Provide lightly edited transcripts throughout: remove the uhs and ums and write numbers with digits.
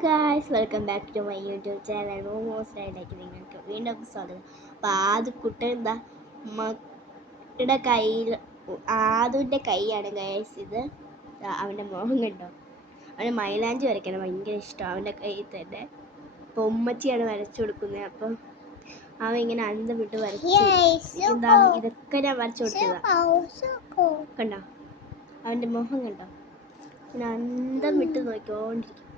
Guys, welcome back to my YouTube channel. മോമോസിനായിട്ടേക്ക് നിങ്ങൾക്ക് വീണ്ടും സ്വാഗതം. അപ്പോൾ ആദ്യക്കുട്ടൻ എന്താ മക്കളുടെ കയ്യിൽ, ആദുവിൻ്റെ കൈയാണ് ഗായ്സ് ഇത്. അവൻ്റെ മുഖം കണ്ടോ? അവന് മൈലാഞ്ചി വരയ്ക്കണം ഭയങ്കര ഇഷ്ടം അവൻ്റെ കയ്യിൽ തന്നെ. അപ്പോൾ ഉമ്മച്ചിയാണ് വരച്ചു കൊടുക്കുന്നത്. അപ്പം അവൻ ഇങ്ങനെ അന്തം വിട്ട് വരച്ചു. എന്താ ഇതൊക്കെ ഞാൻ വരച്ചു കൊടുത്തതാ. കണ്ടോ അവൻ്റെ മുഖം കണ്ടോ? പിന്നെ അന്തം വിട്ട് നോക്കിക്കൊണ്ടിരിക്കും.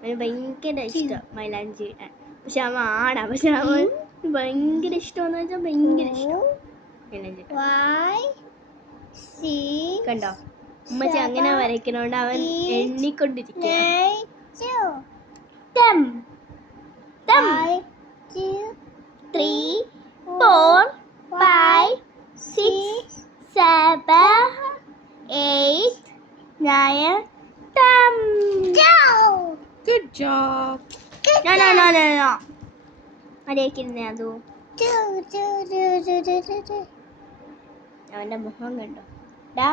അവന് ഭയങ്കര ഇഷ്ടം മൈലാഞ്ചി ഇടാൻ. പക്ഷെ അവൻ ആടാ, പക്ഷെ അവൻ ഭയങ്കര ഇഷ്ടമെന്ന് വെച്ചാൽ ഭയങ്കര ഇഷ്ടം മൈലാഞ്ചി ഇടാൻ. കണ്ടോ ഉമ്മച്ചി അങ്ങനെ വരയ്ക്കണോണ്ട് അവൻ എണ്ണിക്കൊണ്ടിരിക്കുക. 3, 4, 5, 6, 7, 8, 9, 10. Good job. No. അരേക്കിരുന്നേ അതോ അവന്റെ മുഖം കണ്ടോ? ഡാ